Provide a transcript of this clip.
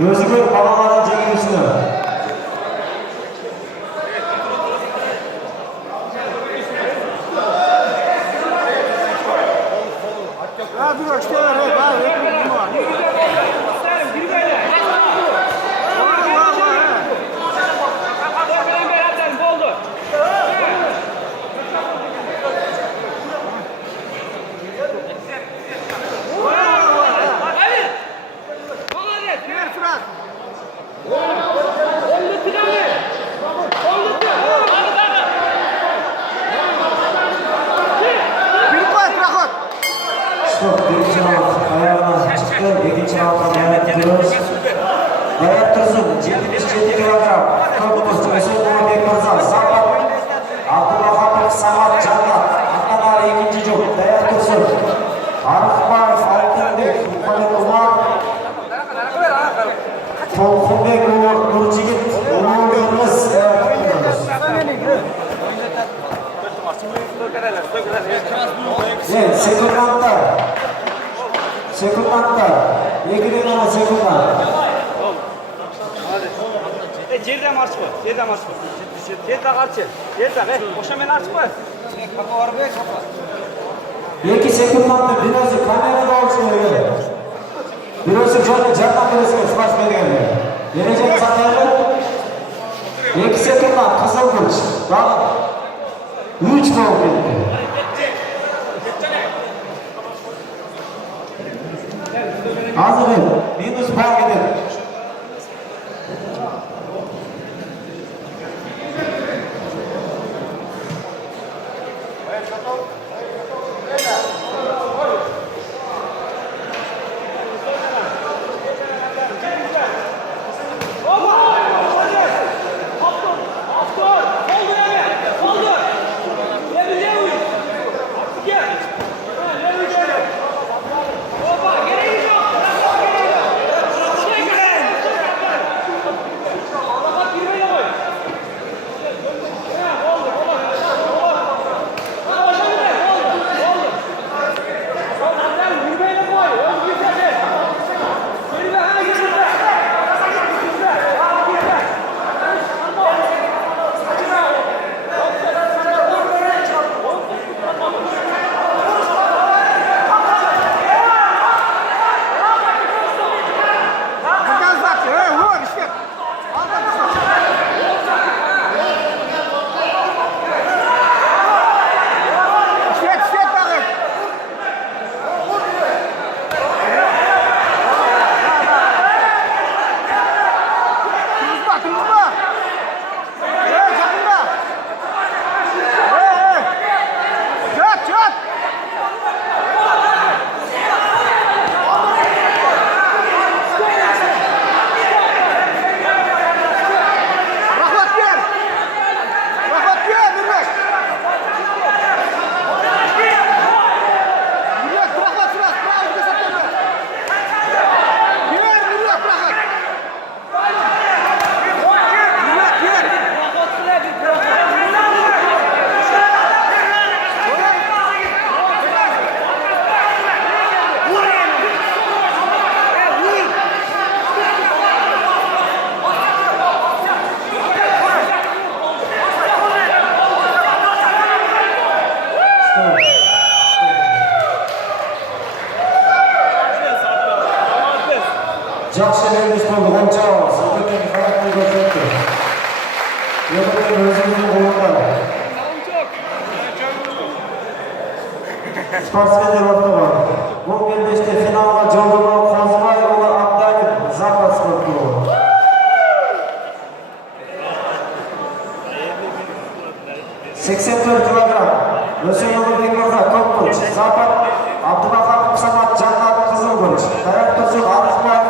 Özgür balonların çekilişini. Birinci round ayağına çıktı. İkinci round'a dayak ediyoruz. Dayak Tursun 77 kilogram. Korkmuş Mesut Bekmurza. Samat Abdülhamid Samat Canlat. Atlanar ikinci cuk. Dayak Tursun. Arifbayev Altınbek. Muhammed Umar. Tolkunbek Nurcigit. Umur Görmez. Sekundantlar. Ekran ama sekundant. Yerden marş koy. Yerden marş koy. Yerden açı. Yerden. Boşa beni aç koy. Kapı var be kapı. İki sekundantlar. Birisi kamerada olsun öyle. Birisi candan birisi smash vergeli. Gelecek sataylı. İki sekundant. Kızıl kılıç. Bak. 3 gol gitti. Hazırım. Minus puan gidelim. Жақшылығымыз болды, оншауыз. Өткен қалақтай көрсетті. Өткен өзіміздің қолында. Спортсмендер орны бар. Бұл белдесте финалға жолдама Қозыбайұлы Абдалин запас спорты болды. 84 килограмм. Өсен Өмірбек Мырза, Көкбұрыш, Запад